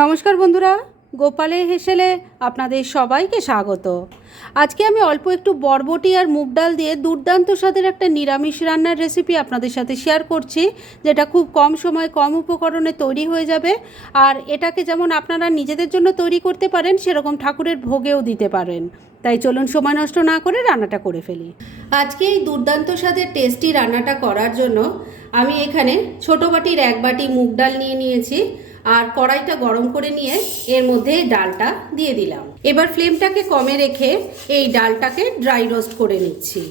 নমস্কার বন্ধুরা, গোপালে হেসেলে আপনাদের সবাইকে স্বাগত। আজকে আমি অল্প একটু বরবটি আর মুগ ডাল দিয়ে দুর্দান্ত স্বাদের একটা নিরামিষ রান্নার রেসিপি আপনাদের সাথে শেয়ার করছি, যেটা খুব কম সময় কম উপকরণে তৈরি হয়ে যাবে। আর এটাকে যেমন আপনারা নিজেদের জন্য তৈরি করতে পারেন, সেরকম ঠাকুরের ভোগেও দিতে পারেন। তাই চলুন সময় নষ্ট না করে রান্নাটা করে ফেলি। আজকে এই দুর্দান্ত স্বাদের টেস্টি রান্নাটা করার জন্য আমি এখানে ছোটো বাটির এক বাটি মুগ ডাল নিয়ে নিয়েছি। আর কড়াইটা গরম করে নিয়ে এর মধ্যে ডালটা দিয়ে দিলাম। এবার ফ্লেমটাকে কমে রেখে এই ডালটাকে ড্রাই রোস্ট করে নিচ্ছি।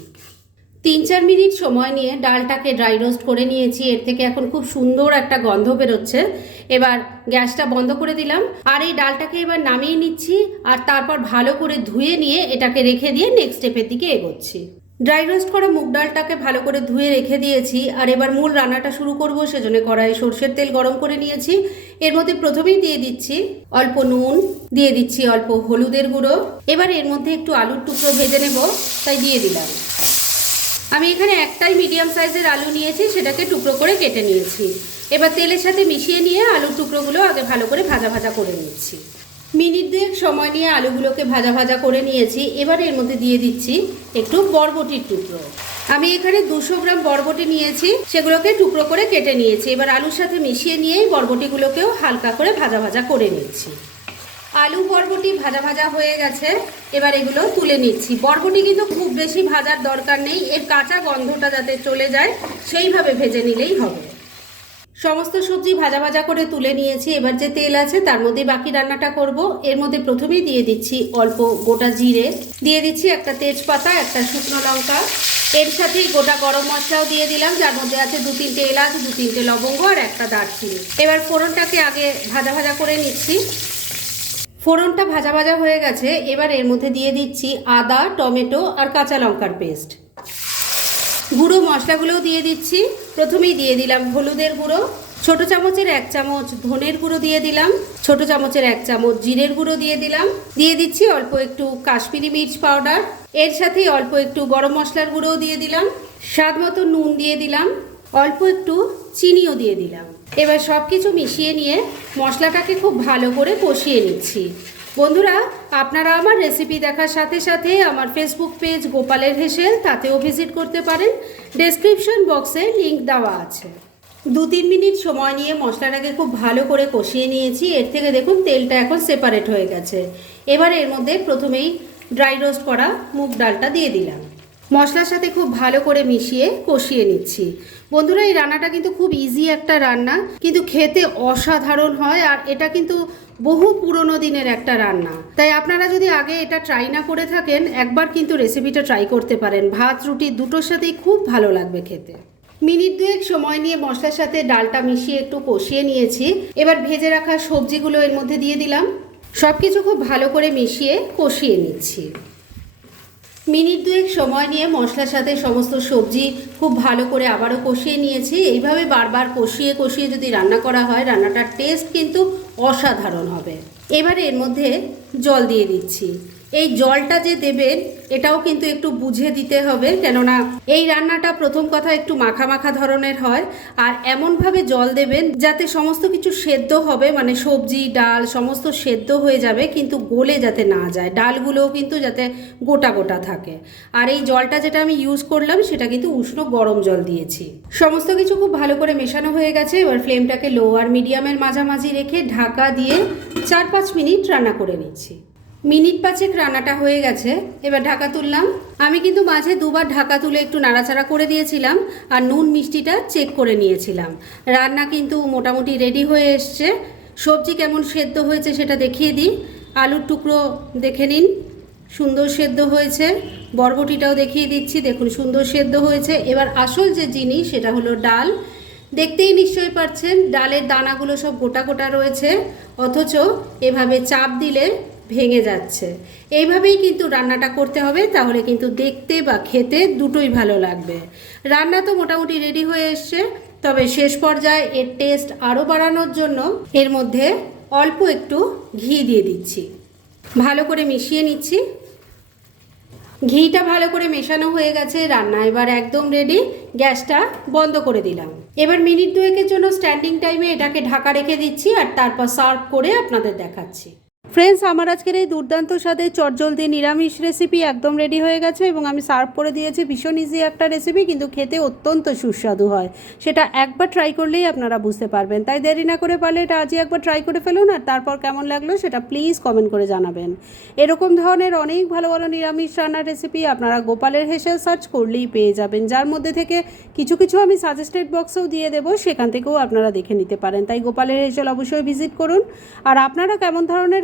তিন চার মিনিট সময় নিয়ে ডালটাকে ড্রাই রোস্ট করে নিয়েছি, এর থেকে এখন খুব সুন্দর একটা গন্ধ বেরোচ্ছে। এবার গ্যাসটা বন্ধ করে দিলাম আর এই ডালটাকে এবার নামিয়ে নিচ্ছি আর তারপর ভালো করে ধুয়ে নিয়ে এটাকে রেখে দিয়ে নেক্সট স্টেপের দিকে এগোচ্ছি। ড্রাই রোস্ট করা মুগ ডালটাকে ভালো করে ধুয়ে রেখে দিয়েছি, আর এবার মূল রান্নাটা শুরু করব সেজন্য কড়াই সর্ষের তেল গরম করে নিয়েছি। এর মধ্যে প্রথমেই দিয়ে দিচ্ছি অল্প নুন, দিয়ে দিচ্ছি অল্প হলুদের গুঁড়ো। এবার এর মধ্যে একটু আলুর টুকরো ভেজে নেব, তাই দিয়ে দিলাম। আমি এখানে একটাই মিডিয়াম সাইজের আলু নিয়েছি, সেটাকে টুকরো করে কেটে নিয়েছি। এবার তেলের সাথে মিশিয়ে নিয়ে আলুর টুকরোগুলো আগে ভালো করে ভাজা ভাজা করে নিচ্ছি। মিনিট দুয়েক সময় নিয়ে আলুগুলোকে ভাজা ভাজা করে নিয়েছি। এবার এর মধ্যে দিয়ে দিচ্ছি একটু বরবটির টুকরো। আমি এখানে দুশো গ্রাম বরবটি নিয়েছি, সেগুলোকে টুকরো করে কেটে নিয়েছি। এবার আলুর সাথে মিশিয়ে নিয়েই বরবটিগুলোকেও হালকা করে ভাজা ভাজা করে নিচ্ছি। আলু বরবটি ভাজা ভাজা হয়ে গেছে, এবার এগুলো তুলে নিচ্ছি। বরবটি কিন্তু খুব বেশি ভাজার দরকার নেই, এর কাঁচা গন্ধটা যাতে চলে যায়, সেইভাবে ভেজে নিলেই হবে। সমস্ত সবজি ভাজা ভাজা করে তুলে নিয়েছি। এবার যে তেল আছে, তার মধ্যে বাকি রান্নাটা করব। এর মধ্যে প্রথমেই দিয়ে দিচ্ছি অল্প গোটা জিরে। দিয়ে দিচ্ছি একটা তেজপাতা, একটা শুকনো লঙ্কা। এর সাথেই গোটা গরম মশলাও দিয়ে দিলাম, যার মধ্যে আছে দু তিনটে এলাচ, দু তিনটে লবঙ্গ আর একটা দারচিনি। এবার ফোড়নটাকে আগে ভাজা ভাজা করে নিচ্ছি। ফোড়নটা ভাজা ভাজা হয়ে গেছে, এবার এর মধ্যে দিয়ে দিচ্ছি আদা, টমেটো আর কাঁচা লঙ্কার পেস্ট। গুঁড়ো মশলাগুলোও দিয়ে দিচ্ছি। প্রথমেই দিয়ে দিলাম হলুদের গুঁড়ো, ছোট চামচের এক চামচ ধনের গুঁড়ো দিয়ে দিলাম, ছোট চামচের এক চামচ জিরের গুঁড়ো দিয়ে দিলাম। দিয়ে দিচ্ছি অল্প একটু কাশ্মীরি মির্চ পাউডার, এর সাথে অল্প একটু গরম মশলার গুঁড়োও দিয়ে দিলাম। স্বাদ মতো নুন দিয়ে দিলাম, অল্প একটু চিনিও দিয়ে দিলাম। এবার সব কিছু মিশিয়ে নিয়ে মশলাটাকে খুব ভালো করে কষিয়ে নিচ্ছি। বন্ধুরা, আপনারা আমার রেসিপি দেখার সাথে সাথে আমার ফেসবুক পেজ গোপালের হেসেল, তাতেও ভিজিট করতে পারেন। ডেসক্রিপশন বক্সে লিংক দেওয়া আছে। দু তিন মিনিট সময় নিয়ে মশলাটাকে খুব ভালো করে কষিয়ে নিয়েছি। এর থেকে দেখুন, তেলটা এখন সেপারেট হয়ে গেছে। এবার এর মধ্যে প্রথমেই ড্রাই রোস্ট করা মুগ ডালটা দিয়ে দিলাম। মশলার সাথে খুব ভালো করে মিশিয়ে কষিয়ে নিচ্ছি। বন্ধুরা, এই রান্নাটা কিন্তু খুব ইজি একটা রান্না, কিন্তু খেতে অসাধারণ হয় আর এটা কিন্তু বহু পুরনো দিনের একটা রান্না। তাই আপনারা যদি আগে এটা ট্রাই না করে থাকেন, একবার কিন্তু রেসিপিটা ট্রাই করতে পারেন। ভাত, রুটি দুটোর সাথেই খুব ভালো লাগবে খেতে। মিনিট দুয়েক সময় নিয়ে মশলার সাথে ডালটা মিশিয়ে একটু কষিয়ে নিয়েছি। এবার ভেজে রাখা সবজিগুলো এর মধ্যে দিয়ে দিলাম। সব কিছু খুব ভালো করে মিশিয়ে কষিয়ে নিচ্ছি। মিনিট দুয়েক সময় নিয়ে মশলার সাথে সমস্ত সবজি খুব ভালো করে আবারও কষিয়ে নিয়েছি। এইভাবে বারবার কষিয়ে কষিয়ে যদি রান্না করা হয়, রান্নাটার টেস্ট কিন্তু অসাধারণ হবে। এবারে এর মধ্যে জল দিয়ে দিচ্ছি। এই জলটা যে দেবেন, এটাও কিন্তু একটু বুঝে দিতে হবে, কেননা এই রান্নাটা প্রথম কথা একটু মাখা মাখা ধরনের হয়, আর এমনভাবে জল দেবেন যাতে সমস্ত কিছু সেদ্ধ হবে মানে সবজি, ডাল, সমস্ত সেদ্ধ হয়ে যাবে, কিন্তু গলে যাতে না যায়। ডালগুলোও কিন্তু যাতে গোটা গোটা থাকে। আর এই জলটা যেটা আমি ইউজ করলাম, সেটা কিন্তু উষ্ণ গরম জল দিয়েছি। সমস্ত কিছু খুব ভালো করে মেশানো হয়ে গেছে, এবার ফ্লেমটাকে লো আর মিডিয়ামের মাঝামাঝি রেখে ঢাকা দিয়ে চার পাঁচ মিনিট রান্না করে নিচ্ছি। মিনিট পাঁচেক রান্নাটা হয়ে গেছে, এবার ঢাকা তুললাম। আমি কিন্তু মাঝে দুবার ঢাকা তুলে একটু নাড়াচাড়া করে দিয়েছিলাম আর নুন মিষ্টিটা চেক করে নিয়েছিলাম। রান্না কিন্তু মোটামুটি রেডি হয়ে এসছে। সবজি কেমন সেদ্ধ হয়েছে সেটা দেখিয়ে দিই। আলুর টুকরো দেখে নিন। সুন্দর সেদ্ধ হয়েছে। বরবটিটাও দেখিয়ে দিচ্ছি। দেখুন, সুন্দর সেদ্ধ হয়েছে। এবার আসল যে জিনিস সেটা হলো ডাল। দেখতেই নিশ্চয়ই পাচ্ছেন ডালের দানাগুলো সব গোটা গোটা রয়েছে। অথচ এভাবে চাপ দিলে ভেঙে যাচ্ছে। এইভাবেই কিন্তু রান্নাটা করতে হবে, তাহলে কিন্তু দেখতে বা খেতে দুটোই ভালো লাগবে। রান্না তো মোটামুটি রেডি হয়ে এসছে, তবে শেষ পর্যায়ে এর টেস্ট আরও বাড়ানোর জন্য এর মধ্যে অল্প একটু ঘি দিয়ে দিচ্ছি। ভালো করে মিশিয়ে নিচ্ছি। ঘিটা ভালো করে মেশানো হয়ে গেছে, রান্না এবার একদম রেডি গ্যাসটা বন্ধ করে দিলাম। এবার মিনিট দুয়েকের জন্য স্ট্যান্ডিং টাইমে এটাকে ঢাকা রেখে দিচ্ছি আর তারপর সার্ভ করে আপনাদের দেখাচ্ছি। ফ্রেন্ডস আমার আজকের এই দুর্দান্ত স্বাদের চটজলদি নিরামিষ রেসিপি একদম রেডি হয়ে গেছে এবং আমি সার্ভ করে দিয়েছি ভীষণ ইজি একটা রেসিপি কিন্তু খেতে অত্যন্ত সুস্বাদু হয়। সেটা একবার ট্রাই করলেই আপনারা বুঝতে পারবেন। তাই দেরি না করে পারলে এটা আজই একবার ট্রাই করে ফেলুন আর তারপর কেমন লাগল সেটা প্লিজ কমেন্ট করে জানাবেন। এরকম ধরনের অনেক ভালো ভালো নিরামিষ রান্নার রেসিপি আপনারা গোপালের হেসেল সার্চ করলেই পেয়ে যাবেন। যার মধ্যে থেকে কিছু কিছু আমি সাজেস্টেড বক্সেও দিয়ে দেবো, সেখান থেকেও আপনারা দেখে নিতে পারেন। তাই গোপালের হেসেল অবশ্যই ভিজিট করুন। আর আপনারা কেমন ধরনের